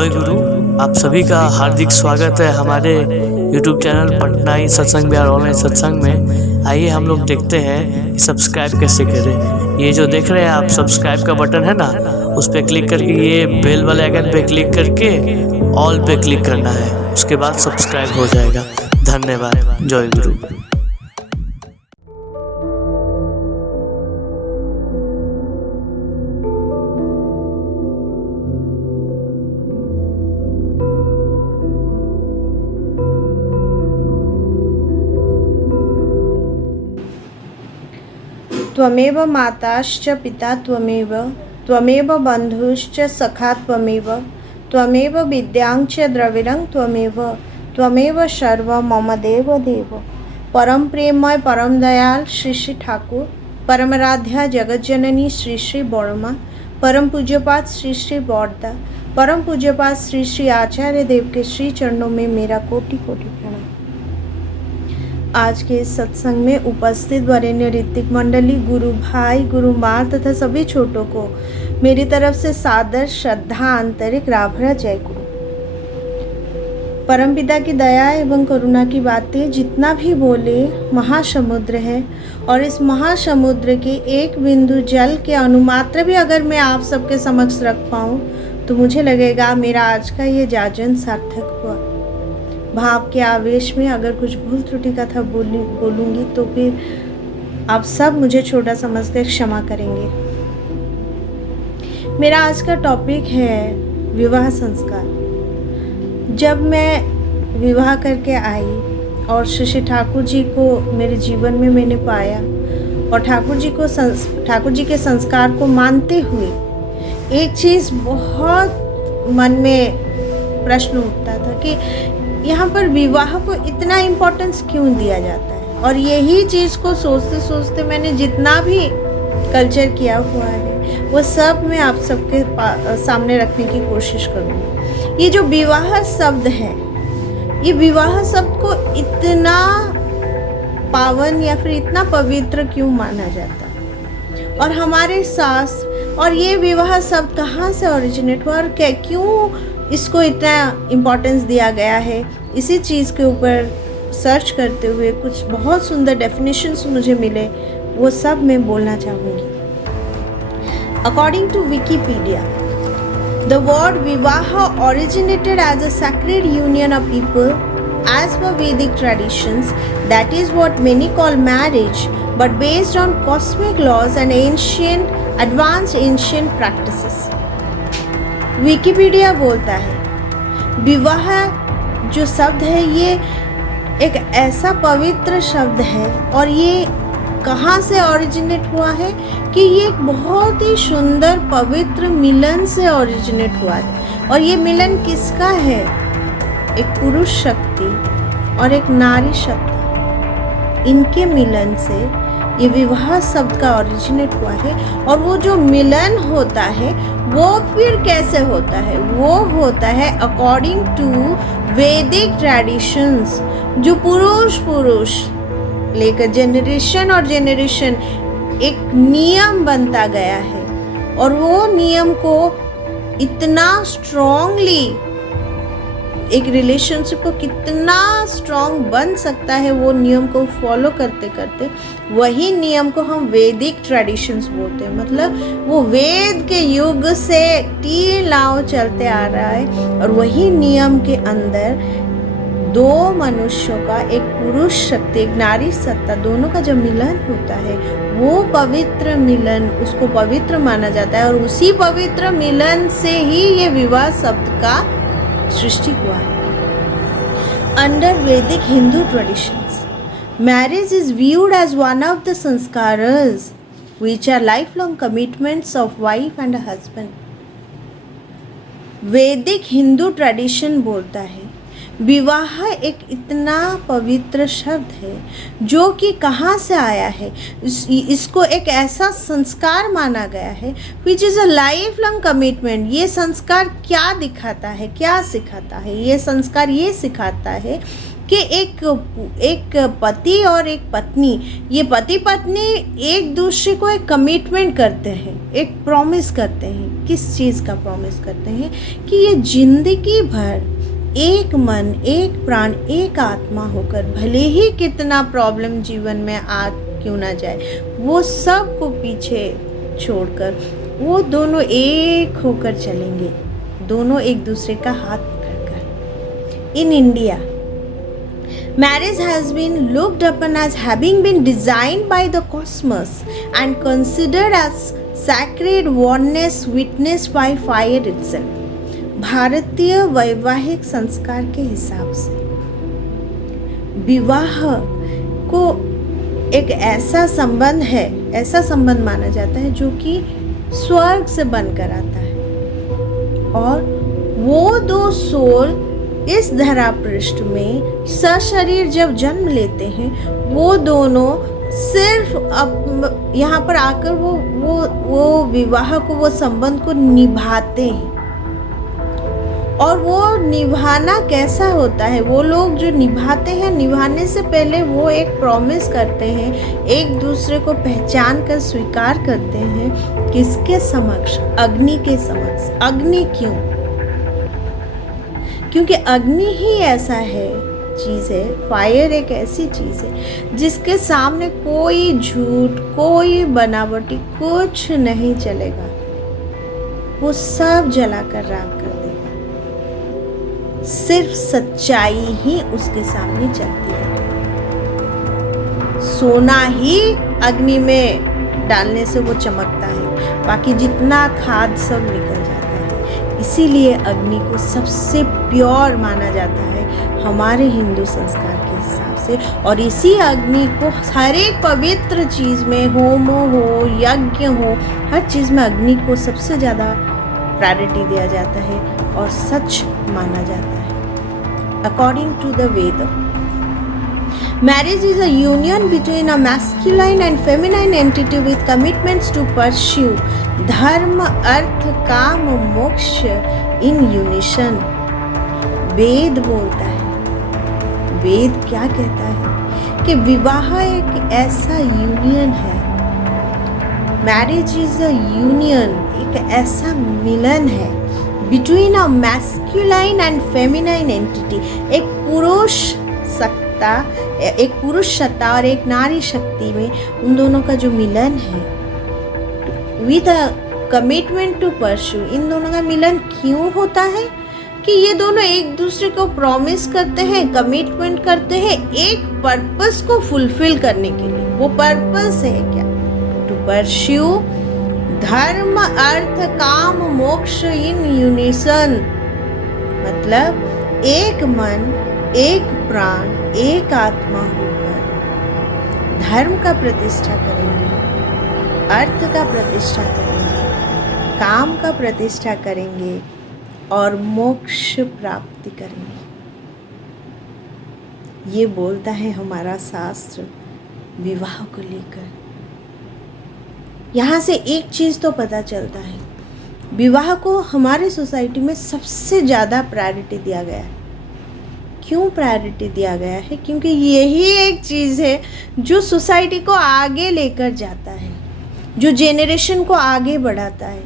जय गुरु। आप सभी का हार्दिक स्वागत है हमारे YouTube चैनल पटना ई सत्संग बिहार ऑनलाइन सत्संग में। आइए हम लोग देखते हैं सब्सक्राइब कैसे करें। ये जो देख रहे हैं आप सब्सक्राइब का बटन है ना, उस पर क्लिक करके ये बेल वाले आइकन पे क्लिक करके ऑल पे क्लिक करना है, उसके बाद सब्सक्राइब हो जाएगा। धन्यवाद। जय गुरु। त्वमेव माताश्च पिता त्वमेव, त्वमेव बन्धुश्च सखा त्वमेव, त्वमेव विद्यांच द्रविणं त्वमेव, त्वमेव सर्व मम देव देव। परम प्रेममय परम दयाल श्री श्री ठाकुर, परमराध्या जगज्जननी श्री श्री बड़मा, परम पूज्यपाद श्री श्री बौरदा, परम पूज्यपाद श्री श्री आचार्य देव के श्री चरणों में मेरा कोटि कोटि प्रणाम। आज के इस सत्संग में उपस्थित वरेण्य ऋतिक मंडली, गुरु भाई, गुरु माँ तथा सभी छोटों को मेरी तरफ से सादर श्रद्धा आंतरिक राभरा जय गुरु। परमपिता की दया एवं करुणा की बातें जितना भी बोले महासमुद्र है, और इस महासमुद्र के एक बिंदु जल के अनुमात्र भी अगर मैं आप सबके समक्ष रख पाऊँ तो मुझे लगेगा मेरा आज का ये जाजन सार्थक हुआ। भाव के आवेश में अगर कुछ भूल त्रुटि का था बोलूँगी तो फिर आप सब मुझे छोटा समझकर क्षमा करेंगे। मेरा आज का टॉपिक है विवाह संस्कार। जब मैं विवाह करके आई और श्री ठाकुर जी को मेरे जीवन में मैंने पाया और ठाकुर जी के संस्कार को मानते हुए एक चीज़ बहुत मन में प्रश्न उठता था कि यहाँ पर विवाह को इतना इम्पोर्टेंस क्यों दिया जाता है। और यही चीज़ को सोचते सोचते मैंने जितना भी कल्चर किया हुआ है वो सब मैं आप सबके सामने रखने की कोशिश करूँगी। ये जो विवाह शब्द है, ये विवाह शब्द को इतना पावन या फिर इतना पवित्र क्यों माना जाता है, और हमारे शास्त्र और ये विवाह शब्द कहाँ से ओरिजिनेट हुआ और क्यों इसको इतना इम्पोर्टेंस दिया गया है, इसी चीज़ के ऊपर सर्च करते हुए कुछ बहुत सुंदर डेफिनेशंस मुझे मिले, वो सब मैं बोलना चाहूँगी। According to Wikipedia, the word vivah originated as a sacred union of people as per Vedic traditions, that is what many call marriage, but based on cosmic laws and advanced ancient practices. Wikipedia बोलता है विवाह जो शब्द है ये एक ऐसा पवित्र शब्द है, और ये कहाँ से ओरिजिनेट हुआ है कि ये एक बहुत ही सुंदर पवित्र मिलन से ओरिजिनेट हुआ है। और ये मिलन किसका है? एक पुरुष शक्ति और एक नारी शक्ति, इनके मिलन से ये विवाह शब्द का ओरिजिनेट हुआ है। और वो जो मिलन होता है वो फिर कैसे होता है? वो होता है अकॉर्डिंग टू वैदिक ट्रेडिशंस, जो पुरुष लेकर जनरेशन और जनरेशन एक नियम बनता गया है। और वो नियम को इतना स्ट्रॉन्गली, एक रिलेशनशिप को कितना स्ट्रॉन्ग बन सकता है वो नियम को फॉलो करते करते, वही नियम को हम वैदिक ट्रेडिशंस बोलते हैं। मतलब वो वेद के युग से टीलाओ चलते आ रहा है, और वही नियम के अंदर दो मनुष्यों का, एक पुरुष शक्ति एक नारी सत्ता, दोनों का जब मिलन होता है वो पवित्र मिलन, उसको पवित्र माना जाता है। और उसी पवित्र मिलन से ही ये विवाह शब्द का सृष्टि हुआ है। अंडर वैदिक Hindu traditions, marriage is viewed as one of the sanskaras which are lifelong commitments of wife and a husband. वैदिक हिंदू ट्रेडिशन बोलता है विवाह एक इतना पवित्र शब्द है जो कि कहाँ से आया है, इसको एक ऐसा संस्कार माना गया है which is a life long commitment. ये संस्कार क्या दिखाता है, क्या सिखाता है? ये संस्कार ये सिखाता है कि एक पति और एक पत्नी, ये पति पत्नी एक दूसरे को एक कमिटमेंट करते हैं, एक प्रॉमिस करते हैं। किस चीज़ का प्रॉमिस करते हैं? कि ये जिंदगी भर एक मन, एक प्राण, एक आत्मा होकर, भले ही कितना प्रॉब्लम जीवन में आ क्यों ना जाए, वो सब को पीछे छोड़कर वो दोनों एक होकर चलेंगे, दोनों एक दूसरे का हाथ पकड़कर। In India, marriage has been looked upon as having been designed by the cosmos and considered as sacred oneness witnessed by fire itself. भारतीय वैवाहिक संस्कार के हिसाब से विवाह को एक ऐसा संबंध है, ऐसा संबंध माना जाता है जो कि स्वर्ग से बनकर आता है, और वो दो सोल इस धरा पृष्ठ में सशरीर जब जन्म लेते हैं, वो दोनों सिर्फ यहाँ पर आकर वो विवाह को, वो संबंध को निभाते हैं। और वो निभाना कैसा होता है? वो लोग जो निभाते हैं, निभाने से पहले वो एक प्रॉमिस करते हैं, एक दूसरे को पहचान कर स्वीकार करते हैं। किसके समक्ष? अग्नि के समक्ष। अग्नि क्यों? क्योंकि अग्नि ही ऐसा है, चीज़ है, फायर एक ऐसी चीज़ है जिसके सामने कोई झूठ, कोई बनावटी कुछ नहीं चलेगा। वो सब जलाकर राख कर देगा। सिर्फ सच्चाई ही उसके सामने चलती है। सोना ही अग्नि में डालने से वो चमकता है, बाकी जितना खाद सब निकल जाता है। इसीलिए अग्नि को सबसे प्योर माना जाता है हमारे हिंदू संस्कार के हिसाब से। और इसी अग्नि को हर एक पवित्र चीज़ में, होम हो, यज्ञ हो, हर चीज़ में अग्नि को सबसे ज़्यादा प्रायोरिटी दिया जाता है और सच माना जाता है। According to the Veda, marriage is a union between a masculine and feminine entity with commitments to pursue dharma, अर्थ, काम, मोक्ष in unison. वेद बोलता है, वेद क्या कहता है? कि विवाह एक ऐसा यूनियन है, मैरिज इज अ यूनियन, एक ऐसा मिलन है between a masculine and feminine entity, एक पुरुष सत्ता, एक पुरुष सत्ता और एक नारी शक्ति में उन दोनों का जो मिलन है, with a commitment to pursue. इन दोनों का मिलन क्यों होता है? कि ये दोनों एक दूसरे को प्रॉमिस करते हैं, कमिटमेंट करते हैं एक पर्पस को फुलफिल करने के लिए। वो पर्पस है क्या? टू परस्यू धर्म, अर्थ, काम, मोक्ष इन यूनिसन, मतलब एक मन, एक प्राण, एक आत्मा होकर धर्म का प्रतिष्ठा करेंगे, अर्थ का प्रतिष्ठा करेंगे, काम का प्रतिष्ठा करेंगे और मोक्ष प्राप्ति करेंगे। ये बोलता है हमारा शास्त्र विवाह को लेकर। यहाँ से एक चीज़ तो पता चलता है, विवाह को हमारे सोसाइटी में सबसे ज़्यादा प्रायोरिटी दिया गया है। क्यों प्रायोरिटी दिया गया है? क्योंकि यही एक चीज़ है जो सोसाइटी को आगे लेकर जाता है, जो जेनरेशन को आगे बढ़ाता है।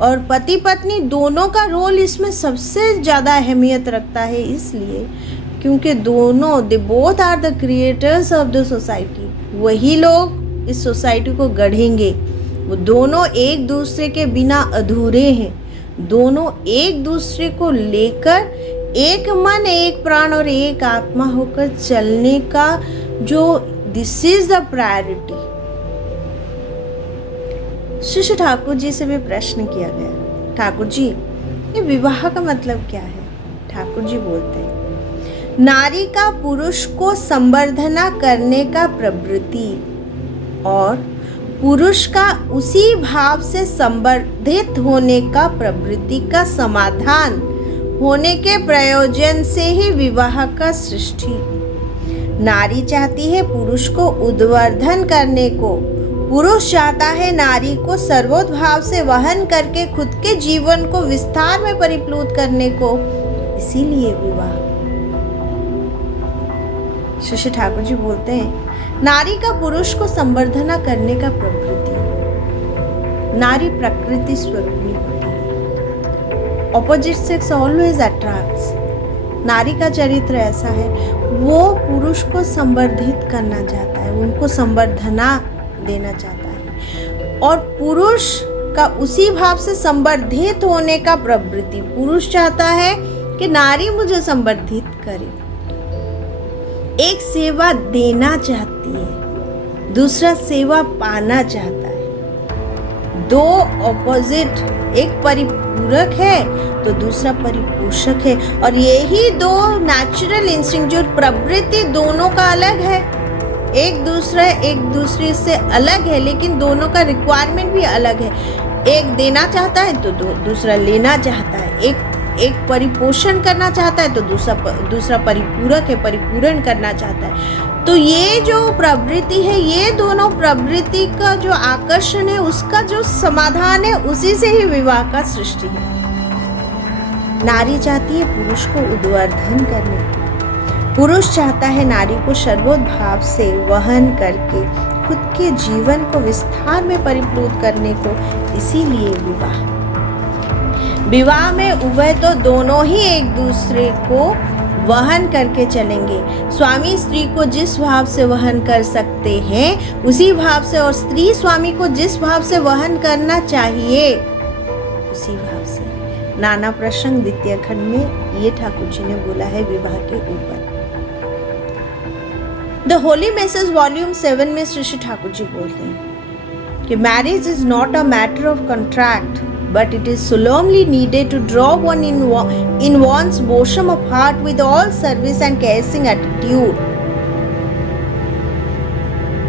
और पति पत्नी दोनों का रोल इसमें सबसे ज़्यादा अहमियत रखता है, इसलिए क्योंकि दोनों, they both are the creators of the society. वही लोग इस सोसाइटी को गढ़ेंगे। वो दोनों एक दूसरे के बिना अधूरे हैं। दोनों एक दूसरे को लेकर एक मन, एक प्राण और एक आत्मा होकर चलने का जो this is the priority. Shri Thakur ji से भी प्रश्न किया गया, ठाकुर जी ये विवाह का मतलब क्या है? ठाकुर जी बोलते हैं, नारी का पुरुष को संवर्धना करने का प्रवृत्ति और पुरुष का उसी भाव से संवर्धित होने का प्रवृत्ति का समाधान होने के प्रयोजन से ही विवाह का सृष्टि। नारी चाहती है पुरुष को उद्वर्धन करने को, पुरुष चाहता है नारी को सर्वोद्भाव से वहन करके खुद के जीवन को विस्तार में परिप्लुत करने को। इसीलिए विवाह। श्री श्री ठाकुर जी बोलते हैं, नारी का पुरुष को संवर्धना करने का प्रवृत्ति, नारी प्रकृति स्वरूपी होती है। Opposite sex always attracts. नारी का चरित्र ऐसा है, वो पुरुष को संवर्धित करना चाहता है, उनको संवर्धना देना चाहता है, और पुरुष का उसी भाव से संवर्धित होने का प्रवृत्ति। पुरुष चाहता है कि नारी मुझे संवर्धित करे, एक सेवा देना चाहती है, दूसरा सेवा पाना चाहता है। दो ऑपोजिट, एक परिपूरक है तो दूसरा परिपोषक है, और यही दो नेचुरल इंस्टिंक्ट जो प्रवृत्ति दोनों का अलग है, एक दूसरे से अलग है, लेकिन दोनों का रिक्वायरमेंट भी अलग है। एक देना चाहता है तो दूसरा लेना चाहता है, एक परिपोषण करना चाहता है तो दूसरा परिपूरक है, परिपूरण करना चाहता है। तो ये जो प्रवृत्ति है, ये दोनों प्रवृत्ति का जो आकर्षण है, उसका जो समाधान है, उसी से ही विवाह का सृष्टि है। नारी चाहती है पुरुष को उद्वर्धन करने को, पुरुष चाहता है नारी को सर्वोद्भाव से वहन करके खुद के जीवन को विस्तार में परिप्लुत करने को। इसीलिए विवाह में उभय तो दोनों ही एक दूसरे को वहन करके चलेंगे। स्वामी स्त्री को जिस भाव से वहन कर सकते हैं, उसी भाव से, और स्त्री स्वामी को जिस भाव से वहन करना चाहिए, उसी भाव से। नाना प्रसंग द्वितीय खंड में ये ठाकुर जी ने बोला है विवाह के ऊपर। द होली मैसेज वॉल्यूम 7 में श्री श्री ठाकुर जी बोलते हैं कि marriage is not a matter of contract, but it is solemnly needed to draw one in one's bosom of heart with all service and caressing attitude.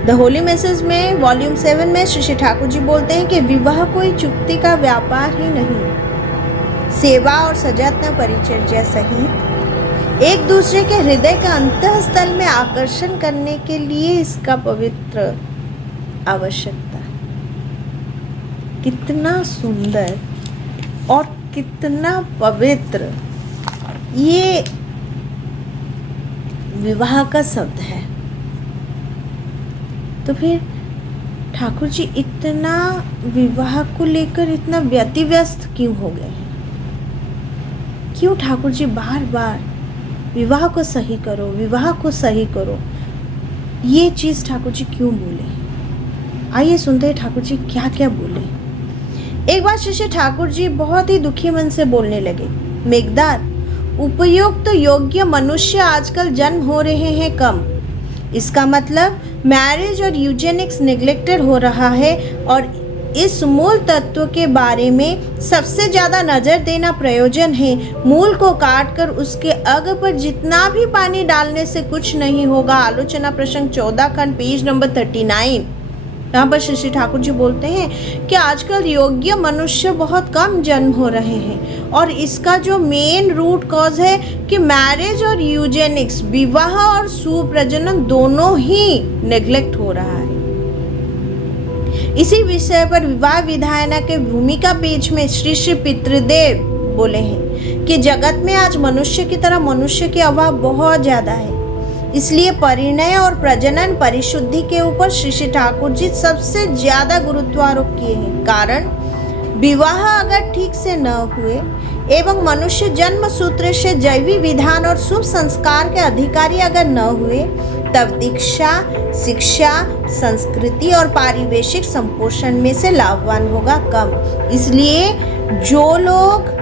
The Holy Message में volume 7 में श्री श्री ठाकुर जी बोलते हैं कि विवाह कोई चुक्ति का व्यापार ही नहीं, सेवा और सजत्न परिचर्या सहित एक दूसरे के हृदय का अंतःस्थल में आकर्षण करने के लिए इसका पवित्र आवश्यकता। कितना सुंदर और कितना पवित्र ये विवाह का शब्द है। तो फिर ठाकुर जी इतना विवाह को लेकर इतना व्यतिव्यस्त क्यों हो गए हैं? क्यों ठाकुर जी बार बार विवाह को सही करो, विवाह को सही करो, ये चीज़ ठाकुर जी क्यों बोले? आइए सुनते हैं ठाकुर जी क्या क्या बोले। एक बार श्री ठाकुर जी बहुत ही दुखी मन से बोलने लगे, मेघदार, उपयुक्त योग्य मनुष्य आजकल जन्म हो रहे हैं कम। इसका मतलब मैरिज और यूजेनिक्स नेग्लेक्टेड हो रहा है, और इस मूल तत्व के बारे में सबसे ज़्यादा नज़र देना प्रयोजन है। मूल को काटकर उसके अग पर जितना भी पानी डालने से कुछ नहीं होगा। आलोचना प्रसंग 14 खंड पेज नंबर 39। यहाँ पर श्री ठाकुर जी बोलते हैं कि आजकल योग्य मनुष्य बहुत कम जन्म हो रहे हैं, और इसका जो मेन रूट कॉज है कि मैरिज और यूजेनिक्स, विवाह और सुप्रजनन दोनों ही नेग्लेक्ट हो रहा है। इसी विषय पर विवाह विधायना के भूमिका पेज में श्री श्री पितृदेव बोले हैं कि जगत में आज मनुष्य की तरह मनुष्य के अभाव बहुत ज़्यादा है, इसलिए परिणय और प्रजनन परिशुद्धि के ऊपर श्री श्री ठाकुर जी सबसे ज्यादा गुरुत्वारोप किए हैं। कारण विवाह अगर ठीक से न हुए एवं मनुष्य जन्म सूत्र से दैवी विधान और शुभ संस्कार के अधिकारी अगर न हुए, तब दीक्षा, शिक्षा, संस्कृति और पारिवेशिक संपोषण में से लाभवान होगा कम। इसलिए जो लोग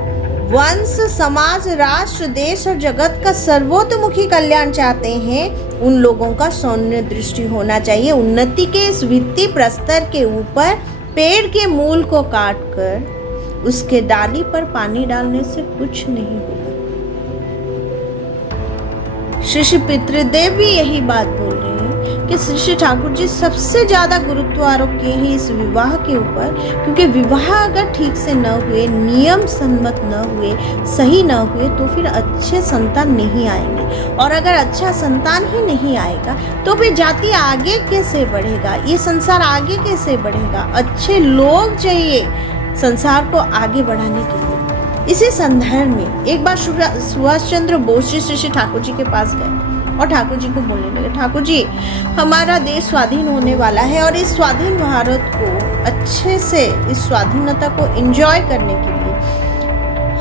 वंश, समाज, राष्ट्र, देश और जगत का सर्वतोमुखी कल्याण चाहते हैं, उन लोगों का सौम्य दृष्टि होना चाहिए। उन्नति के इस वित्तीय प्रस्तर के ऊपर पेड़ के मूल को काटकर उसके डाली पर पानी डालने से कुछ नहीं होगा। श्री श्री पितृदेव भी यही बात बोल रहे हैं कि श्री श्री ठाकुर जी सबसे ज्यादा गुरुत्व आरोप किए हैं इस विवाह के ऊपर, क्योंकि विवाह अगर ठीक से न हुए, नियम सम्मत न हुए, सही न हुए, तो फिर अच्छे संतान नहीं आएंगे, और अगर अच्छा संतान ही नहीं आएगा तो फिर जाति आगे कैसे बढ़ेगा, ये संसार आगे कैसे बढ़ेगा। अच्छे लोग चाहिए संसार को आगे बढ़ाने के लिए। इसी संदर्भ में एक बार सुभाष चंद्र बोस जी श्री ठाकुर जी के पास गए और ठाकुर जी को बोलने लगे, ठाकुर जी हमारा देश स्वाधीन होने वाला है और इस स्वाधीन भारत को अच्छे से, इस स्वाधीनता को एंजॉय करने के लिए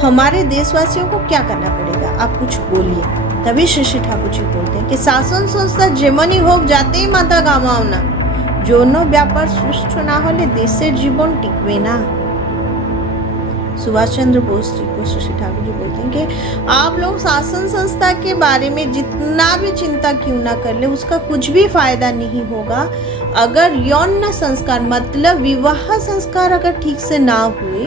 हमारे देशवासियों को क्या करना पड़ेगा, आप कुछ बोलिए। तभी श्री ठाकुर जी बोलते हैं कि शासन संस्था जेमनी होक जाते माता गामावना, जोनो व्यापार सुष्ठु ना होले देशेर जीवन टिकबे ना। सुभाष चंद्र बोस जी को श्री ठाकुर जी बोलते हैं कि आप लोग शासन संस्था के बारे में जितना भी चिंता क्यों ना कर ले, उसका कुछ भी फायदा नहीं होगा अगर यौन संस्कार मतलब विवाह संस्कार अगर ठीक से ना हुए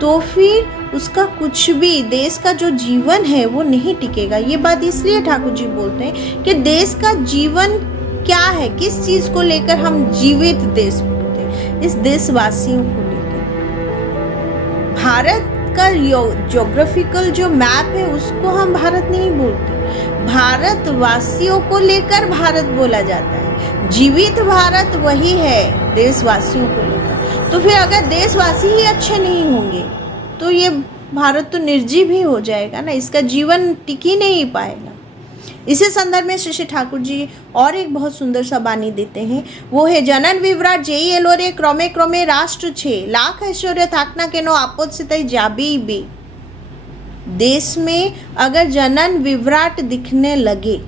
तो फिर उसका कुछ भी, देश का जो जीवन है वो नहीं टिकेगा। ये बात इसलिए ठाकुर जी बोलते हैं कि देश का जीवन क्या है, किस चीज को लेकर हम जीवित देश बोलते हैं, इस देशवासियों को लेकर। भारत का ज्योग्राफिकल जो मैप है उसको हम भारत नहीं बोलते, भारतवासियों को लेकर भारत बोला जाता है। जीवित भारत वही है देशवासियों को लेकर। तो फिर अगर देशवासी ही अच्छे नहीं होंगे तो ये भारत तो निर्जीव ही हो जाएगा ना, इसका जीवन टिक ही नहीं पाएगा। इसी संदर्भ में श्री ठाकुर जी और एक बहुत सुंदर सा बानी देते हैं, वो है जनन विवराट जेई एलोरे क्रमे क्रमे राष्ट्र छे लाख ऐश्वर्य थाकना के नो आपद से जाबी बे। देश में अगर जनन विवराट दिखने लगे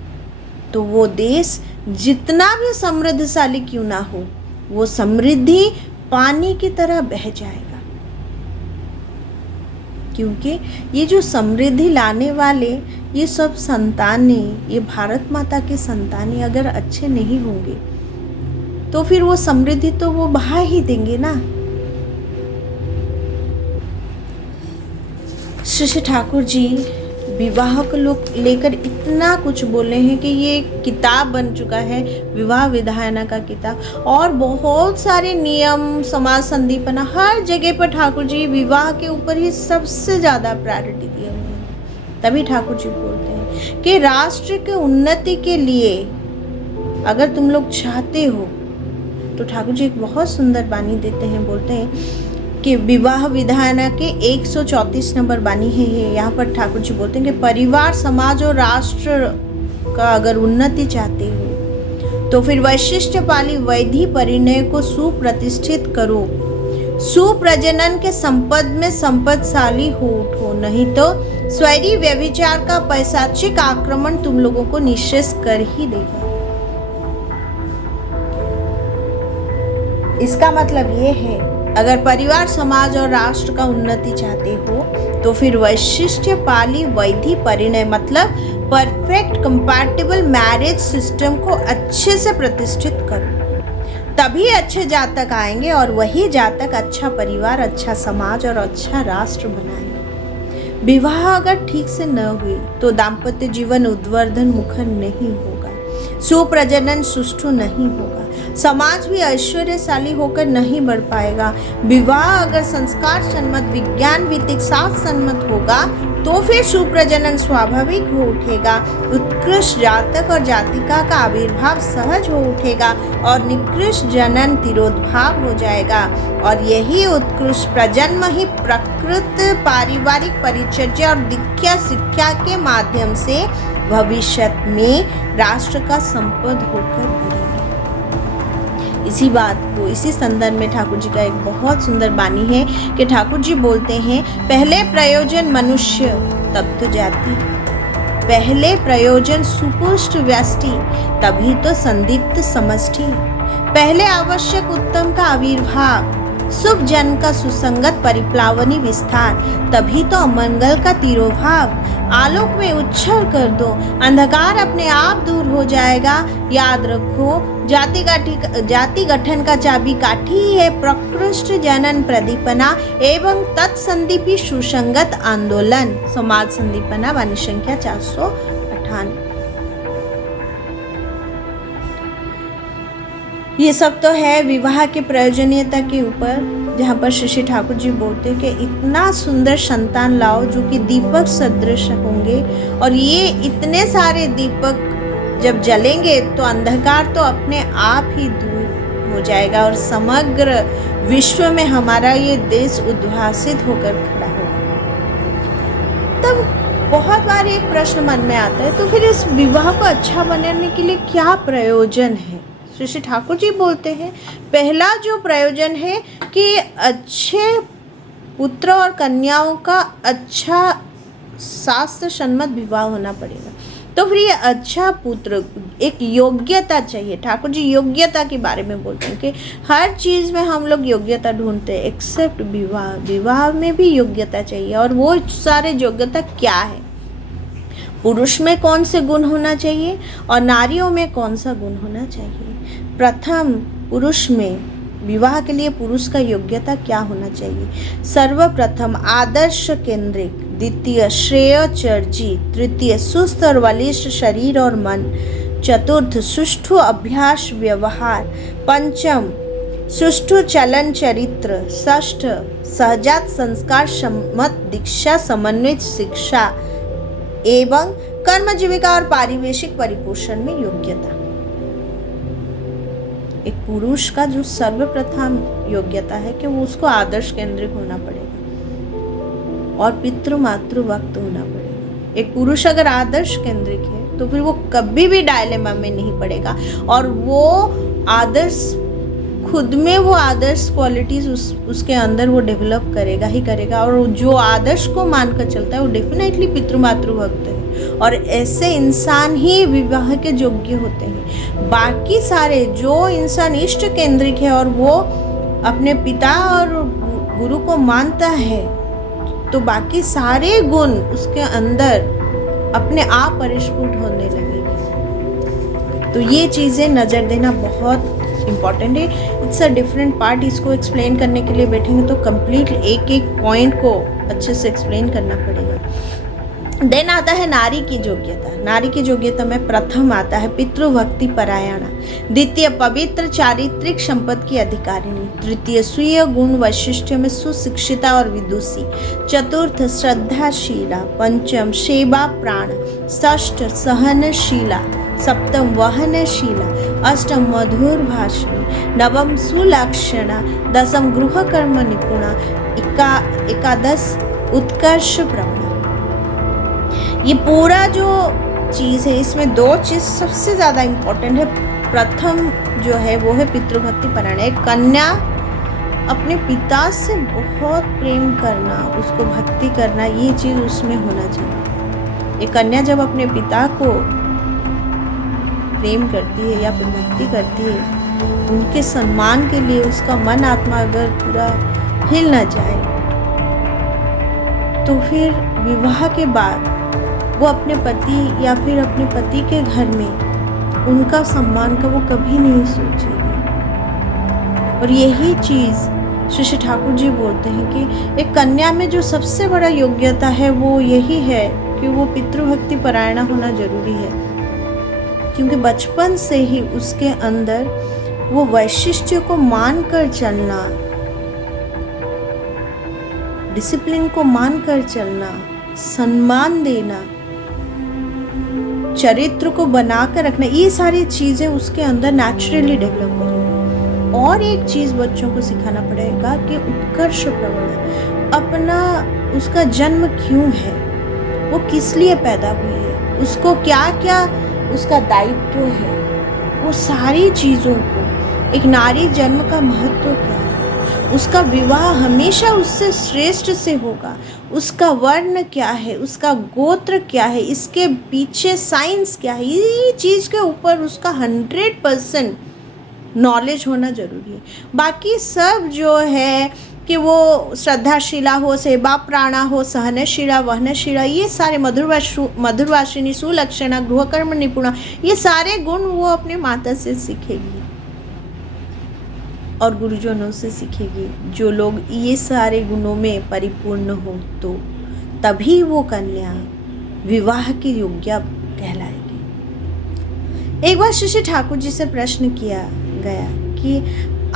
तो वो देश जितना भी समृद्धशाली क्यों ना हो, वो समृद्धि पानी की तरह बह जाएगा। क्योंकि ये जो समृद्धि लाने वाले ये सब संतानें, ये भारत माता की संतानें अगर अच्छे नहीं होंगे तो फिर वो समृद्धि तो वो बहा ही देंगे ना। श्री ठाकुर जी विवाह को लेकर इतना कुछ बोले हैं कि ये किताब बन चुका है, विवाह विधायना का किताब, और बहुत सारे नियम, समाज संदीपना, हर जगह पर ठाकुर जी विवाह के ऊपर ही सबसे ज़्यादा प्रायोरिटी दिए हुए हैं। तभी ठाकुर जी बोलते हैं कि राष्ट्र के उन्नति के लिए अगर तुम लोग चाहते हो तो ठाकुर जी एक बहुत सुंदर बानी देते हैं, बोलते हैं कि विवाह विधायना के 134 नंबर बानी है ये। यहाँ पर ठाकुर जी बोलते हैं कि परिवार, समाज और राष्ट्र का अगर उन्नति चाहते हो तो फिर वैशिष्ट पाली वैधि परिणय को सुप्रतिष्ठित करो, सुप्रजनन के संपद में संपदशाली हो उठो, नहीं तो स्वैरी व्यभिचार का पैशाचिक आक्रमण तुम लोगों को निःशेष कर ही देगा। इसका मतलब ये है अगर परिवार, समाज और राष्ट्र का उन्नति चाहते हो तो फिर वैशिष्ट पाली वैधि परिणय मतलब परफेक्ट कंपैटिबल मैरिज सिस्टम को अच्छे से प्रतिष्ठित करो, तभी अच्छे जातक आएंगे और वही जातक अच्छा परिवार, अच्छा समाज और अच्छा राष्ट्र बनाएंगे। विवाह अगर ठीक से न हुई तो दाम्पत्य जीवन उद्वर्धन मुखर नहीं होगा, सुप्रजनन सुष्ठु नहीं होगा, समाज भी ऐश्वर्यशाली होकर नहीं बढ़ पाएगा। विवाह अगर संस्कार सम्मत, विज्ञान वीतिक, शास्त्र सम्मत होगा तो फिर सुप्रजनन स्वाभाविक हो उठेगा, उत्कृष्ट जातक और जातिका का आविर्भाव सहज हो उठेगा और निकृष्ट जनन तिरोद्भाव हो जाएगा। और यही उत्कृष्ट प्रजन्म ही प्रकृत पारिवारिक परिचर्या और दीक्षा शिक्षा के माध्यम से भविष्य में राष्ट्र का संपद होकर बढ़ेगा। इसी बात को, इसी संदर्भ में ठाकुर जी का एक बहुत सुंदर बानी है कि ठाकुर जी बोलते हैं पहले प्रयोजन मनुष्य तब तो जाति, पहले प्रयोजन सुपुष्ट व्यष्टि तभी तो संदीप्त समष्टि, पहले आवश्यक उत्तम का आविर्भाव, शुभ जन का सुसंगत परिप्लावनी विस्तार, तभी तो अमंगल का तिरोभाव। आलोक में उच्छल कर दो, अंधकार अपने आप दूर हो जाएगा। याद रखो जाति गठन का चाबी काठी ही है प्रकृष्ट जनन प्रदीपना एवं तत्संदीपी सुसंगत आंदोलन। समाज संदीपना वाणी संख्या 458। ये सब तो है विवाह के प्रयोजनीयता के ऊपर, जहाँ पर श्री ठाकुर जी बोलते हैं कि इतना सुंदर संतान लाओ जो कि दीपक सदृश होंगे, और ये इतने सारे दीपक जब जलेंगे तो अंधकार तो अपने आप ही दूर हो जाएगा और समग्र विश्व में हमारा ये देश उद्भासित होकर खड़ा होगा। तब बहुत बार एक प्रश्न मन में आता है, तो फिर इस विवाह को अच्छा बनाने के लिए क्या प्रयोजन है? श्री ठाकुर जी बोलते हैं, पहला जो प्रयोजन है कि अच्छे पुत्र और कन्याओं का अच्छा शास्त्र सम्मत विवाह होना पड़ेगा। तो फिर ये अच्छा पुत्र, एक योग्यता चाहिए। ठाकुर जी योग्यता के बारे में बोलते हैं कि हर चीज़ में हम लोग योग्यता ढूंढते हैं एक्सेप्ट विवाह। विवाह में भी योग्यता चाहिए। और वो सारे योग्यता क्या है? पुरुष में कौन से गुण होना चाहिए और नारियों में कौन सा गुण होना चाहिए? प्रथम, पुरुष में विवाह के लिए पुरुष का योग्यता क्या होना चाहिए? सर्वप्रथम आदर्श केंद्रिक, द्वितीय श्रेयोचर्जी, तृतीय सुस्त और बलिष्ठ शरीर और मन, चतुर्थ सुष्ठु अभ्यास व्यवहार, पंचम सुष्ठु चलन चरित्र, षष्ठ सहजात संस्कार सम्मत दीक्षा समन्वित शिक्षा एवं कर्म जीविका और पारिवेशिक परिपोषण में योग्यता। एक पुरुष का जो सर्वप्रथम योग्यता है कि वो उसको आदर्श केंद्रित होना पड़ेगा और पितृ मातृ भक्त होना पड़ेगा। एक पुरुष अगर आदर्श केंद्रित है तो फिर वो कभी भी डायलेमा में नहीं पड़ेगा और वो आदर्श, खुद में वो आदर्श क्वालिटीज उसके अंदर वो डेवलप करेगा ही करेगा। और जो आदर्श को मानकर चलता है वो डेफिनेटली पितृ मातृ भक्त है और ऐसे इंसान ही विवाह के योग्य होते हैं। बाकी सारे, जो इंसान इष्ट केंद्रित है और वो अपने पिता और गुरु को मानता है, तो बाकी सारे गुण उसके अंदर अपने आप परिस्फुट होने लगेंगे। तो ये चीज़ें नज़र देना बहुत इम्पॉर्टेंट है। It's a different part. इसको एक्सप्लेन करने के लिए बैठेंगे तो कंप्लीट एक एक पॉइंट को अच्छे से एक्सप्लेन करना पड़ेगा। देन आता है नारी की योग्यता। नारी की योग्यता में प्रथम आता है पितृभक्ति परायणा, द्वितीय पवित्र चारित्रिक संपत्ति की अधिकारिणी, तृतीय स्वीय गुण वैशिष्ट्य में सुशिक्षिता और विदुषी, चतुर्थ श्रद्धाशीला, पंचम सेवा प्राण, षष्ठ सहनशीला, सप्तम वहनशीला, अष्टम मधुर भाषणी, नवम सुलक्षणा, दसम गृह कर्म निपुणा, एकादश उत्कर्ष प्रवण। ये पूरा जो चीज़ है इसमें दो चीज़ सबसे ज़्यादा इम्पोर्टेंट है। प्रथम जो है वो है पितृभक्ति परायण। एक कन्या अपने पिता से बहुत प्रेम करना, उसको भक्ति करना, ये चीज़ उसमें होना चाहिए। एक कन्या जब अपने पिता को प्रेम करती है या फिर भक्ति करती है, उनके सम्मान के लिए उसका मन आत्मा अगर पूरा हिल न जाए, तो फिर विवाह के बाद वो अपने पति या फिर अपने पति के घर में उनका सम्मान का वो कभी नहीं सोचेगी। और यही चीज़ श्री ठाकुर जी बोलते हैं कि एक कन्या में जो सबसे बड़ा योग्यता है वो यही है कि वो पितृभक्ति परायणा होना जरूरी है, क्योंकि बचपन से ही उसके अंदर वो वैशिष्ट्य को मान कर चलना, डिसिप्लिन को मान कर चलना, सम्मान देना, चरित्र को बनाकर रखना, ये सारी चीज़ें उसके अंदर नेचुरली डेवलप करेंगी। और एक चीज़ बच्चों को सिखाना पड़ेगा कि उत्कर्ष प्रवण, अपना उसका जन्म क्यों है, वो किस लिए पैदा हुई है, उसको क्या क्या उसका दायित्व है, वो सारी चीज़ों को, एक नारी जन्म का महत्व क्या है, उसका विवाह हमेशा उससे श्रेष्ठ से होगा, उसका वर्ण क्या है, उसका गोत्र क्या है, इसके पीछे साइंस क्या है, ये चीज़ के ऊपर उसका 100% नॉलेज होना जरूरी है। बाकी सब जो है कि वो श्रद्धाशीला हो, सेवा प्राणा हो, सहनशीला, वहनशीला, ये सारे मधुरवासिनी, सुलक्षणा, गृहकर्म निपुणा, ये सारे गुण वो अपने माता से सीखेगी और गुरुजनों से सीखेगी। जो लोग ये सारे गुणों में परिपूर्ण हो तो तभी वो कन्या विवाह की योग्य कहलाएगी। एक बार श्री ठाकुर जी से प्रश्न किया गया कि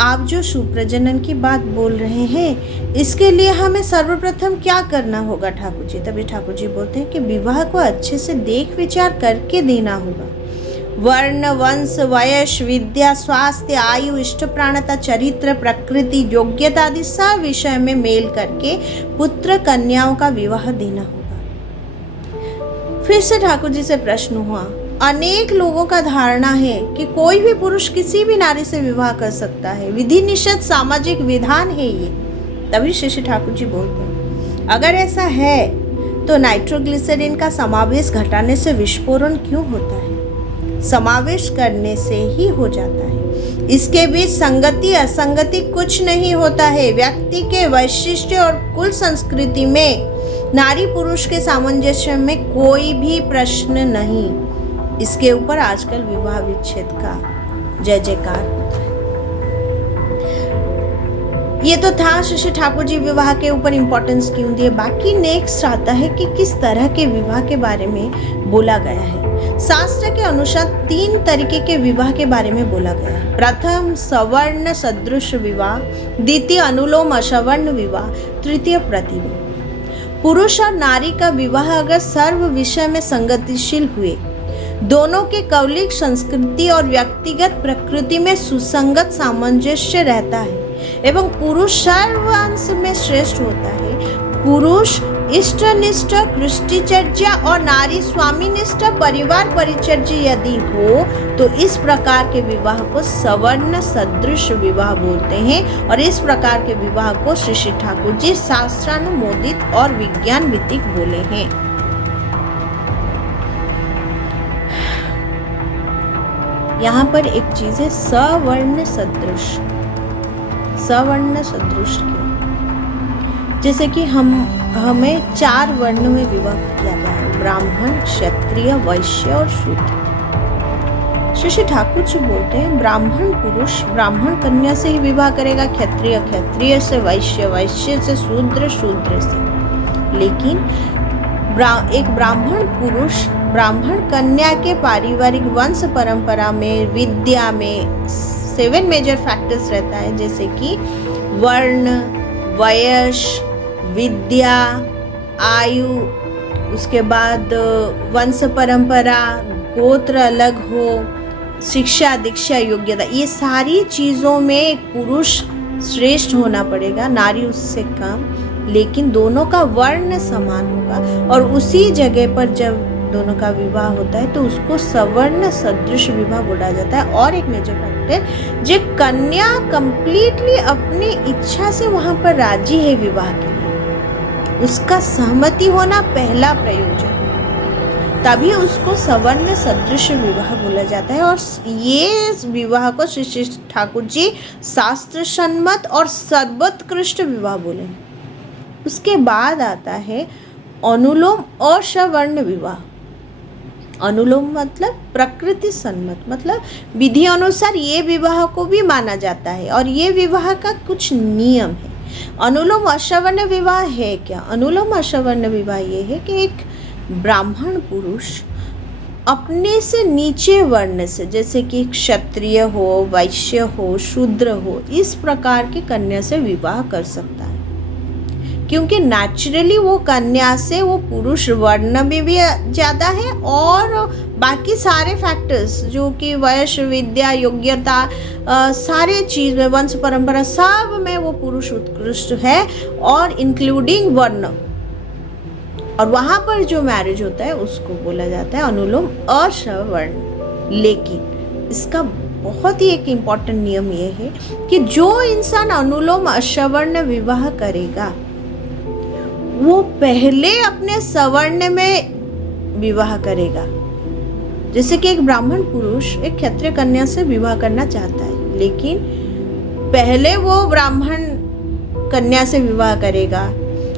आप जो सुप्रजनन की बात बोल रहे हैं, इसके लिए हमें सर्वप्रथम क्या करना होगा ठाकुर जी? तभी ठाकुर जी बोलते हैं कि विवाह को अच्छे से देख विचार करके देना होगा। वर्ण, वंश, वयस, विद्या, स्वास्थ्य, आयु, इष्ट प्राणता, चरित्र, प्रकृति, योग्यता आदि सब विषय में मेल करके पुत्र कन्याओं का विवाह देना होगा। फिर से ठाकुर जी से प्रश्न हुआ, अनेक लोगों का धारणा है कि कोई भी पुरुष किसी भी नारी से विवाह कर सकता है, विधि निषेध सामाजिक विधान है ये। तभी श्री ठाकुर जी बोलते हैं, अगर ऐसा है तो नाइट्रोग्लिसरीन का समावेश घटाने से विस्फोरण क्यों होता है? समावेश करने से ही हो जाता है। इसके बीच संगति असंगति कुछ नहीं होता है। व्यक्ति के वैशिष्ट और कुल संस्कृति में नारी पुरुष के सामंजस्य में कोई भी प्रश्न नहीं। इसके ऊपर आजकल विवाह विच्छेद का जय जयकार होता है। ये तो था श्री ठाकुर जी विवाह के ऊपर इम्पोर्टेंस क्यों दिए। बाकी नेक्स्ट आता है कि किस तरह के विवाह के बारे में बोला गया है। शास्त्र के अनुसार 3 तरीके के विवाह के बारे में बोला गया है। प्रथम सवर्ण सदृश विवाह, द्वितीय अनुलोम असवर्ण विवाह, तृतीय प्रतिलोम। पुरुष और नारी का विवाह अगर सर्व विषय में संगतिशील हुए, दोनों के कौलिक संस्कृति और व्यक्तिगत प्रकृति में सुसंगत सामंजस्य रहता है एवं पुरुष सर्वांश में श्रेष्ठ होता है। पुरुष इष्टनिष्ठ कृष्टिचर्या और नारी स्वामीनिष्ठ परिवार परिचर्या यदि हो तो इस प्रकार के विवाह को सवर्ण सदृश विवाह बोलते हैं। और इस प्रकार के विवाह को श्री ठाकुर जी शास्त्रानुमोदित और विज्ञान भित्तिक बोले हैं। यहाँ पर एक चीज है सवर्ण सदृश। सवर्ण सदृश क्यों? जैसे कि हमें 4 वर्णों में विवाह किया गया है, ब्राह्मण, क्षत्रिय, वैश्य और शूद्र। श्री ठाकुर जी बोलते हैं ब्राह्मण पुरुष ब्राह्मण कन्या से ही विवाह करेगा, क्षत्रिय क्षत्रिय से, वैश्य वैश्य से, शूद्र शूद्र से। लेकिन एक ब्राह्मण पुरुष ब्राह्मण कन्या के पारिवारिक वंश परंपरा में, विद्या में 7 मेजर फैक्टर्स रहता है, जैसे कि वर्ण, वयस, विद्या, आयु, उसके बाद वंश परंपरा, गोत्र अलग हो, शिक्षा दीक्षा योग्यता, ये सारी चीज़ों में एक पुरुष श्रेष्ठ होना पड़ेगा, नारी उससे कम। लेकिन दोनों का वर्ण समान होगा और उसी जगह पर जब दोनों का विवाह होता है तो उसको सवर्ण सदृश विवाह बोला जाता है। और एक मेजर फैक्टर, जो कन्या कंप्लीटली अपनी इच्छा से वहां पर राजी है विवाह के लिए, उसका सहमति होना पहला प्रयोजन, तभी उसको सवर्ण सदृश विवाह बोला जाता है। और ये विवाह को श्री ठाकुर जी शास्त्र सम्मत और सर्वोत्कृष्ट विवाह बोले। उसके बाद आता है अनुलोम और सवर्ण विवाह। अनुलोम मतलब प्रकृति सम्मत, मतलब विधि अनुसार ये विवाह को भी माना जाता है और ये विवाह का कुछ नियम है। अनुलोम असवर्ण विवाह है क्या? अनुलोम असवर्ण विवाह ये है कि एक ब्राह्मण पुरुष अपने से नीचे वर्ण से, जैसे कि क्षत्रिय हो, वैश्य हो, शूद्र हो, इस प्रकार की कन्या से विवाह कर सकता है, क्योंकि नेचुरली वो कन्या से वो पुरुष वर्ण में भी ज़्यादा है और बाकी सारे फैक्टर्स जो कि वयस, विद्या, योग्यता, सारे चीज़ में, वंश परंपरा, सब में वो पुरुष उत्कृष्ट है और इंक्लूडिंग वर्ण। और वहाँ पर जो मैरिज होता है उसको बोला जाता है अनुलोम असवर्ण। लेकिन इसका बहुत ही एक इम्पॉर्टेंट नियम ये है कि जो इंसान अनुलोम असवर्ण विवाह करेगा वो पहले अपने सवर्ण में विवाह करेगा। जैसे कि एक ब्राह्मण पुरुष एक क्षत्रिय कन्या से विवाह करना चाहता है, लेकिन पहले वो ब्राह्मण कन्या से विवाह करेगा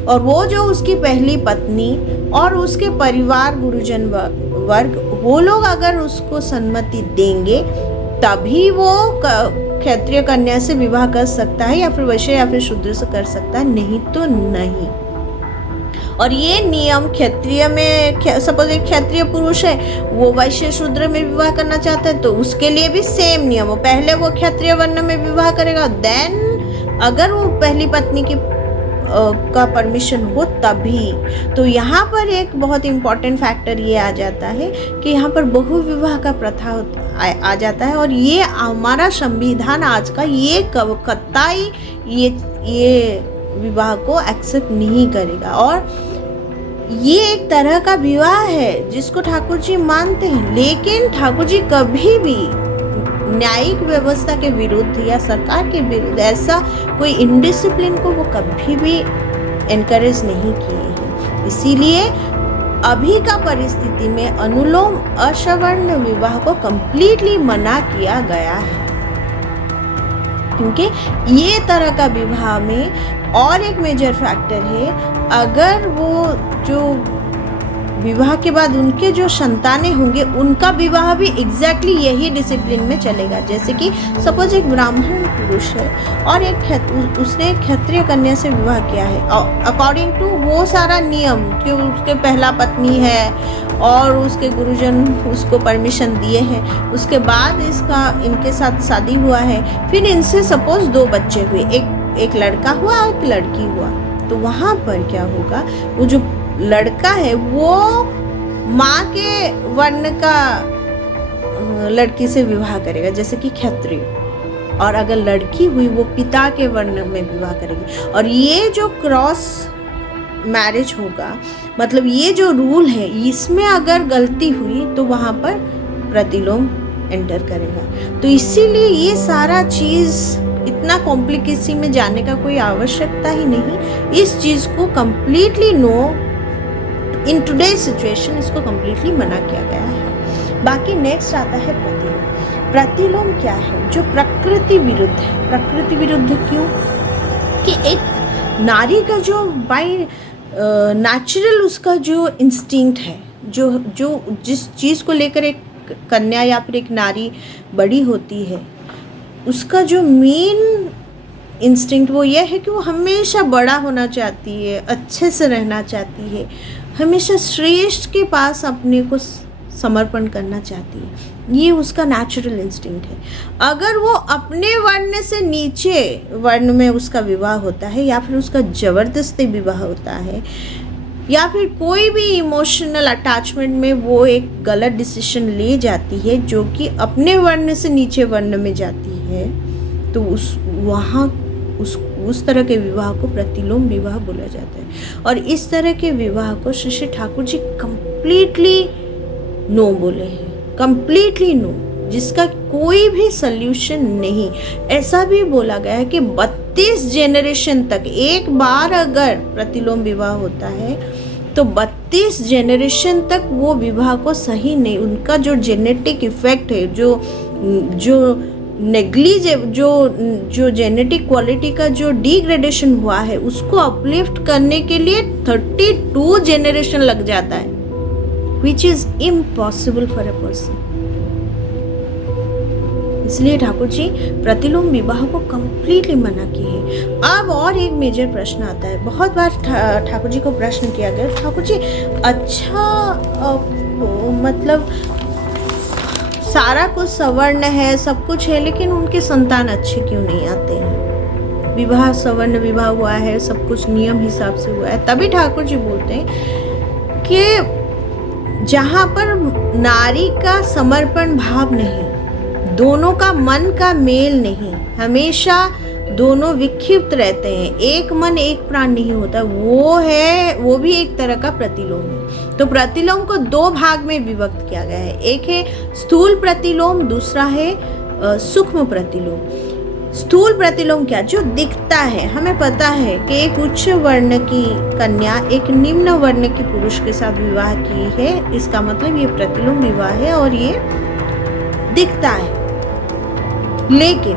और वो जो उसकी पहली पत्नी और उसके परिवार, गुरुजन वर्ग, वो लोग अगर उसको सम्मति देंगे तभी वो क्षत्रिय कन्या से विवाह कर सकता है, या फिर वैश्य या फिर शूद्र से कर सकता है, नहीं तो नहीं। और ये नियम क्षत्रिय में, सपोज एक क्षत्रिय पुरुष है वो वैश्य शूद्र में विवाह करना चाहता है तो उसके लिए भी सेम नियम हो, पहले वो क्षत्रिय वर्ण में विवाह करेगा, देन अगर वो पहली पत्नी की का परमिशन हो तभी। तो यहाँ पर एक बहुत इम्पॉर्टेंट फैक्टर ये आ जाता है कि यहाँ पर बहु विवाह का प्रथा आ जाता है और ये हमारा संविधान आज का ये कतई ये विवाह को एक्सेप्ट नहीं करेगा। और ये एक तरह का विवाह है जिसको ठाकुर जी मानते हैं, लेकिन ठाकुर जी कभी भी न्यायिक व्यवस्था के विरुद्ध या सरकार के विरुद्ध ऐसा कोई इनडिसिप्लिन को वो कभी भी एनकरेज नहीं किए हैं। इसीलिए अभी का परिस्थिति में अनुलोम अश्रवण विवाह को कंप्लीटली मना किया गया है, क्योंकि ये तरह का विवाह में और एक मेजर फैक्टर है, अगर वो जो विवाह के बाद उनके जो संतानें होंगे उनका विवाह भी एग्जैक्टली यही डिसिप्लिन में चलेगा। जैसे कि सपोज एक ब्राह्मण पुरुष है और उसने क्षत्रिय कन्या से विवाह किया है, अकॉर्डिंग टू वो सारा नियम कि उसके पहला पत्नी है और उसके गुरुजन उसको परमिशन दिए हैं, उसके बाद इनके साथ शादी हुआ है, फिर इनसे सपोज 2 बच्चे हुए, एक लड़का हुआ और एक लड़की हुआ, तो वहाँ पर क्या होगा, वो जो लड़का है वो माँ के वर्ण का लड़की से विवाह करेगा, जैसे कि क्षत्रिय, और अगर लड़की हुई वो पिता के वर्ण में विवाह करेगी। और ये जो क्रॉस मैरिज होगा, मतलब ये जो रूल है, इसमें अगर गलती हुई तो वहाँ पर प्रतिलोम एंटर करेगा। तो इसीलिए ये सारा चीज़ इतना कॉम्प्लिकेसी में जाने का कोई आवश्यकता ही नहीं। इस चीज़ को कम्प्लीटली इन टुडेज सिचुएशन इसको कम्प्लीटली मना किया गया है। बाकी नेक्स्ट आता है प्रतिलोम। प्रतिलोम क्या है? जो प्रकृति विरुद्ध है। प्रकृति विरुद्ध क्यों? कि एक नारी का जो बाय नेचुरल उसका जो इंस्टिंक्ट है, जो जिस चीज़ को लेकर एक कन्या या फिर एक नारी बड़ी होती है, उसका जो मेन इंस्टिंक्ट वो ये है कि वो हमेशा बड़ा होना चाहती है, अच्छे से रहना चाहती है, हमेशा श्रेष्ठ के पास अपने को समर्पण करना चाहती है। ये उसका नेचुरल इंस्टिंक्ट है। अगर वो अपने वर्ण से नीचे वर्ण में उसका विवाह होता है, या फिर उसका ज़बरदस्ती विवाह होता है, या फिर कोई भी इमोशनल अटैचमेंट में वो एक गलत डिसीजन ले जाती है जो कि अपने वर्ण से नीचे वर्ण में जाती है, तो उस तरह के विवाह को प्रतिलोम विवाह बोला जाता है। और इस तरह के विवाह को श्री ठाकुर जी कंप्लीटली नो बोले हैं, कंप्लीटली नो, जिसका कोई भी सल्यूशन नहीं। ऐसा भी बोला गया है कि 32 जेनरेशन तक, एक बार अगर प्रतिलोम विवाह होता है तो 32 जेनरेशन तक वो विवाह को सही नहीं, उनका जो जेनेटिक इफेक्ट है, जो जो जेनेटिक क्वालिटी का जो डिग्रेडेशन हुआ है, उसको अपलिफ्ट करने के लिए 32 जेनरेशन लग जाता है, which is impossible for a person। इसलिए ठाकुर जी प्रतिलोम विवाह को कंप्लीटली मना किए हैं। अब और एक मेजर प्रश्न आता है, बहुत बार ठाकुर जी को प्रश्न किया गया, ठाकुर जी मतलब सारा कुछ सवर्ण है, सब कुछ है, लेकिन उनके संतान अच्छे क्यों नहीं आते हैं? विवाह सवर्ण विवाह हुआ है, सब कुछ नियम हिसाब से हुआ है। तभी ठाकुर जी बोलते हैं कि जहाँ पर नारी का समर्पण भाव नहीं, दोनों का मन का मेल नहीं, हमेशा दोनों विक्षिप्त रहते हैं, एक मन एक प्राण नहीं होता, वो भी एक तरह का प्रतिलोम है। तो प्रतिलोम को 2 भाग में विभक्त किया गया है, एक है स्थूल प्रतिलोम, दूसरा है सूक्ष्म प्रतिलोम। स्थूल प्रतिलोम क्या? जो दिखता है, हमें पता है कि एक उच्च वर्ण की कन्या एक निम्न वर्ण के पुरुष के साथ विवाह की है, इसका मतलब ये प्रतिलोम विवाह है और ये दिखता है। लेकिन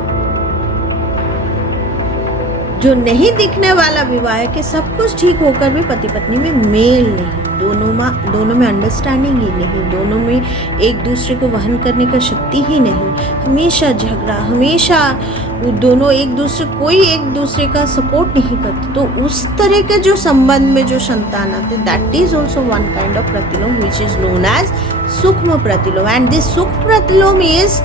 जो नहीं दिखने वाला विवाह है कि सब कुछ ठीक होकर भी पति पत्नी में मेल नहीं, दोनों में अंडरस्टैंडिंग ही नहीं, दोनों में एक दूसरे को वहन करने का शक्ति ही नहीं, हमेशा झगड़ा, हमेशा दोनों कोई एक दूसरे का सपोर्ट नहीं करते, तो उस तरह के जो संबंध में जो संतान आते, that is also one kind of प्रतिलोम विच इज नोन एज सूक्ष्म प्रतिलोम। And this sukshma pratilom is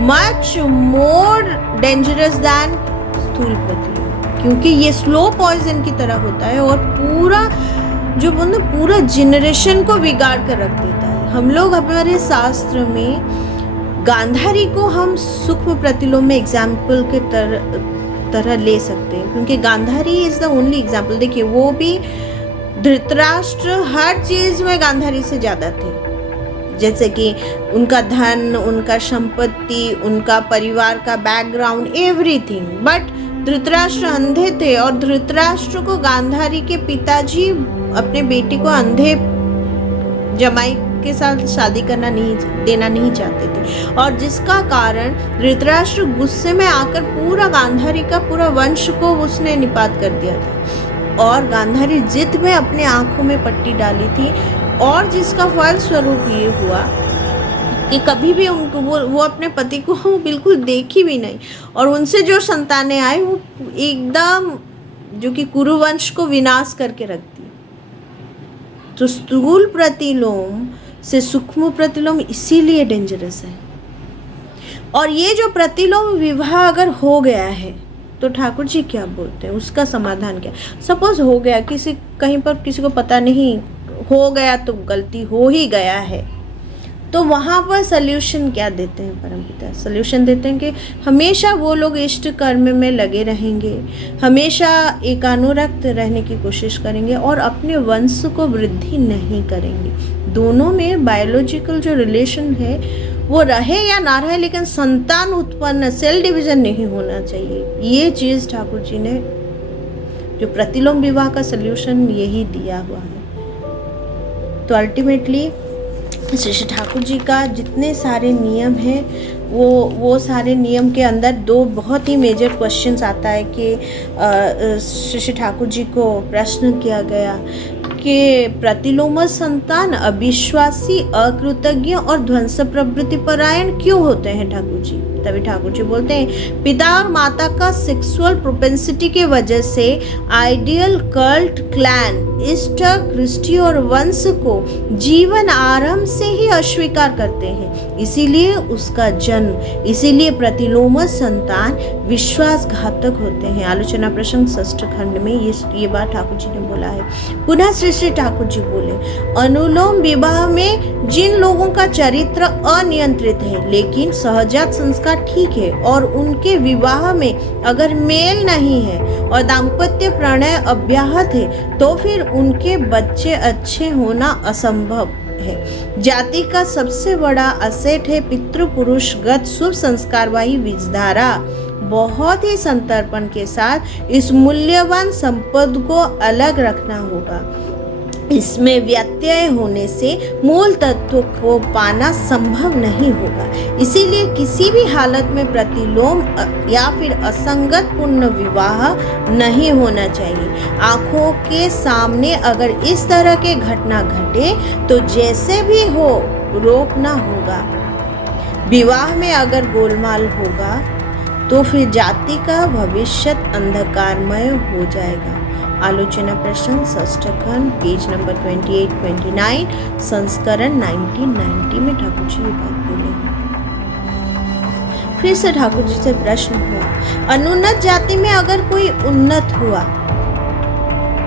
much more dangerous than sthool pratilom, क्योंकि ये स्लो पॉइजन की तरह होता है और पूरा जनरेशन को बिगाड़ कर रख देता है। हम लोग हमारे शास्त्र में गांधारी को हम सूक्ष्म प्रतिलोम में एग्जाम्पल के तरह ले सकते हैं, क्योंकि Gandhari is the only example. देखिए, वो भी धृतराष्ट्र हर चीज में गांधारी से ज्यादा थे, जैसे कि उनका धन, उनका संपत्ति, उनका परिवार का बैकग्राउंड, एवरीथिंग। बट धृतराष्ट्र अंधे थे और धृतराष्ट्र को गांधारी के पिताजी अपने बेटे को अंधे जमाई के साथ शादी देना नहीं चाहते थे, और जिसका कारण धृतराष्ट्र गुस्से में आकर पूरा गांधारी का पूरा वंश को उसने निपात कर दिया था। और गांधारी जिद में अपने आंखों में पट्टी डाली थी, और जिसका फल स्वरूप ये हुआ कि कभी भी उनको वो अपने पति को बिल्कुल देखी भी नहीं, और उनसे जो संतानें आई वो एकदम जो कि कुरुवंश को विनाश करके रख दी। तो स्थूल प्रतिलोम से सूक्ष्म प्रतिलोम इसीलिए डेंजरस है। और ये जो प्रतिलोम विवाह अगर हो गया है तो ठाकुर जी क्या बोलते हैं, उसका समाधान क्या? सपोज हो गया, कहीं पर किसी को पता नहीं, हो गया तो गलती हो ही गया है, तो वहाँ पर सल्यूशन क्या देते हैं परमपिता? सल्यूशन देते हैं कि हमेशा वो लोग इष्ट कर्म में लगे रहेंगे, हमेशा एकानुरक्त रहने की कोशिश करेंगे और अपने वंश को वृद्धि नहीं करेंगे। दोनों में बायोलॉजिकल जो रिलेशन है वो रहे या ना रहे, लेकिन संतान उत्पन्न, सेल डिवीजन नहीं होना चाहिए। ये चीज़ ठाकुर जी ने जो प्रतिलोम विवाह का सल्यूशन यही दिया हुआ है। तो अल्टीमेटली श्री श्री ठाकुर जी का जितने सारे नियम हैं वो सारे नियम के अंदर दो बहुत ही मेजर क्वेश्चंस आता है कि श्री श्री ठाकुर जी को प्रश्न किया गया कि प्रतिलोम संतान अविश्वासी, अकृतज्ञ और ध्वंस प्रवृत्ति परायण क्यों होते हैं ठाकुर जी? तभी ठाकुर जी बोलते हैं पिता और माता का सेक्सुअल प्रोपेंसिटी के वजह से आइडियल कल्ट, क्लैन, इष्ट, कृष्टि और वंश को जीवन आरंभ से ही अस्वीकार करते हैं, इसीलिए उसका जन्म, इसीलिए प्रतिलोम संतान विश्वासघातक होते हैं। आलोचना प्रसंग 6 खंड में ये बात ठाकुर जी ने बोला है। पुनः श्री श्री ठाकुर जी बोले अनुलोम विवाह में जिन लोगों का चरित्र अनियंत्रित है लेकिन सहजात संस्कार ठीक है और उनके विवाह में अगर मेल नहीं है और दाम्पत्य प्रणय अव्याहत है तो फिर उनके बच्चे अच्छे होना असंभव है। जाति का सबसे बड़ा असेट है पितृपुरुषगत शुभ संस्कारवाही बीजधारा। बहुत ही संतर्पण के साथ इस मूल्यवान संपद को अलग रखना होगा। इसमें व्यत्यय होने से मूल तत्व को पाना संभव नहीं होगा। इसीलिए किसी भी हालत में प्रतिलोम या फिर असंगत पूर्ण विवाह नहीं होना चाहिए। आंखों के सामने अगर इस तरह के घटना घटे तो जैसे भी हो रोकना होगा। विवाह में अगर गोलमाल होगा तो फिर जाति का भविष्य अंधकारमय हो जाएगा। आलोचना प्रसंग 6 खंड पेज नंबर 28-29 संस्करण 1990 में ठाकुर जी ये बात बोले। फिर से ठाकुर जी से प्रश्न हुआ अनुन्नत जाति में अगर कोई उन्नत हुआ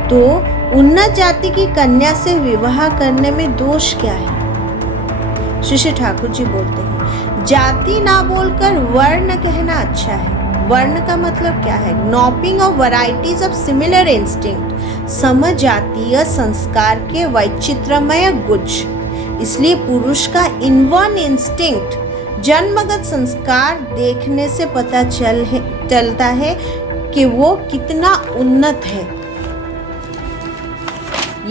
तो उन्नत जाति की कन्या से विवाह करने में दोष क्या है? श्री श्री ठाकुर जी बोलते हैं जाति ना बोलकर वर्ण कहना अच्छा है। वर्ण का मतलब क्या है? Knotting of varieties of similar instinct, समजातीय संस्कार के वैचित्रमय गुच्छ। इसलिए पुरुष का इनबॉर्न इंस्टिंक्ट, जन्मगत संस्कार देखने से पता चलता है कि वो कितना उन्नत है।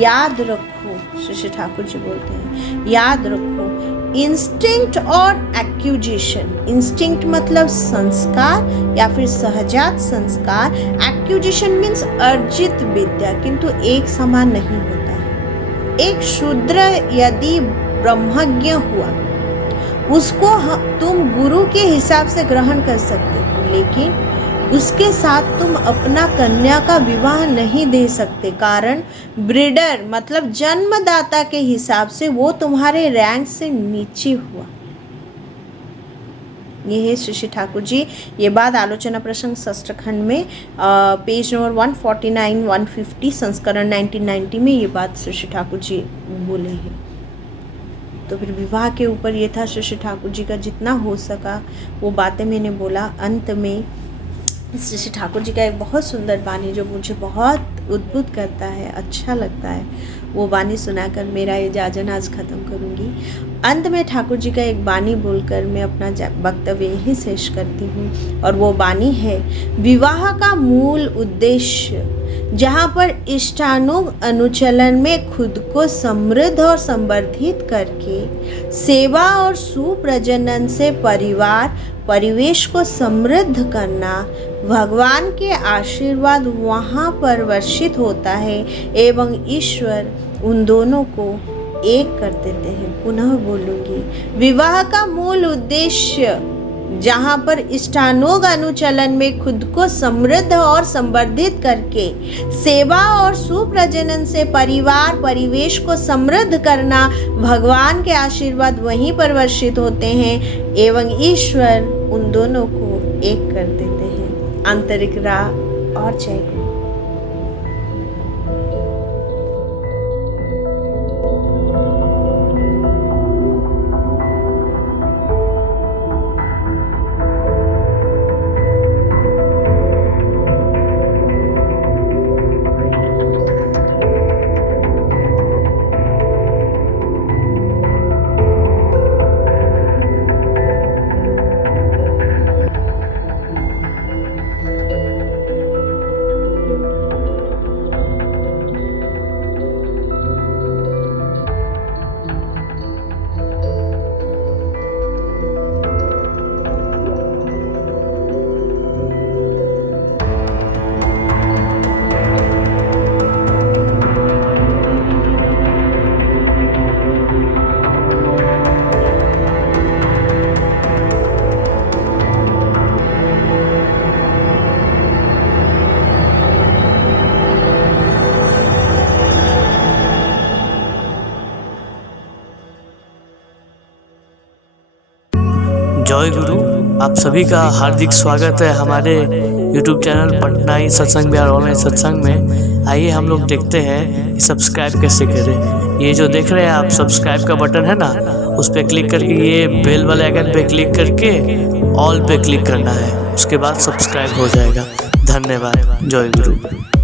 याद रखो, श्री ठाकुर जी बोलते हैं याद रखो इंस्टिंक्ट और एक्यूजिशन। इंस्टिंक्ट मतलब संस्कार या फिर सहजात संस्कार, एक्यूजिशन मीन्स अर्जित विद्या, किंतु एक समान नहीं होता है। एक शूद्र यदि ब्रह्मज्ञ हुआ उसको तुम गुरु के हिसाब से ग्रहण कर सकते हो, लेकिन उसके साथ तुम अपना कन्या का विवाह नहीं दे सकते, कारण ब्रीडर मतलब जन्मदाता के हिसाब से वो तुम्हारे रैंक से नीचे हुआ। ये है श्री श्री ठाकुर जी ये बात आलोचना प्रसंग 6 खंड में पेज नंबर 149-150 संस्करण 1990 में ये बात श्री श्री ठाकुर जी बोले हैं। तो फिर विवाह के ऊपर ये था श्री श्री ठाकुर जी का जितना हो सका वो बातें मैंने बोला। अंत में श्री श्री ठाकुर जी का एक बहुत सुंदर वाणी जो मुझे बहुत उद्बुद्ध करता है, अच्छा लगता है, वो वाणी सुनाकर मेरा ये जाजन आज ख़त्म करूँगी। अंत में ठाकुर जी का एक वाणी बोलकर मैं अपना वक्तव्य यही शेष करती हूँ, और वो वाणी है, विवाह का मूल उद्देश्य जहाँ पर इष्टानुचलन में खुद को समृद्ध और संवर्धित करके सेवा और सुप्रजनन से परिवेश को समृद्ध करना, भगवान के आशीर्वाद वहाँ पर वर्षित होता है एवं ईश्वर उन दोनों को एक कर देते हैं। पुनः बोलूँगी, विवाह का मूल उद्देश्य जहाँ पर इष्टानुचलन में खुद को समृद्ध और संवर्धित करके सेवा और सुप्रजनन से परिवेश को समृद्ध करना, भगवान के आशीर्वाद वहीं पर वर्षित होते हैं एवं ईश्वर उन दोनों को एक कर देते हैं। आंतरिक राह और जय गुरु। जय गुरु। आप सभी का हार्दिक स्वागत है हमारे YouTube चैनल पटना ई सत्संग बिहार ऑनलाइन सत्संग में। आइए हम लोग देखते हैं सब्सक्राइब कैसे करें। ये जो देख रहे हैं आप, सब्सक्राइब का बटन है ना, उस पर क्लिक करके ये बेल वाले आइकन पे क्लिक करके ऑल पे क्लिक करना है, उसके बाद सब्सक्राइब हो जाएगा। धन्यवाद। जय गुरु।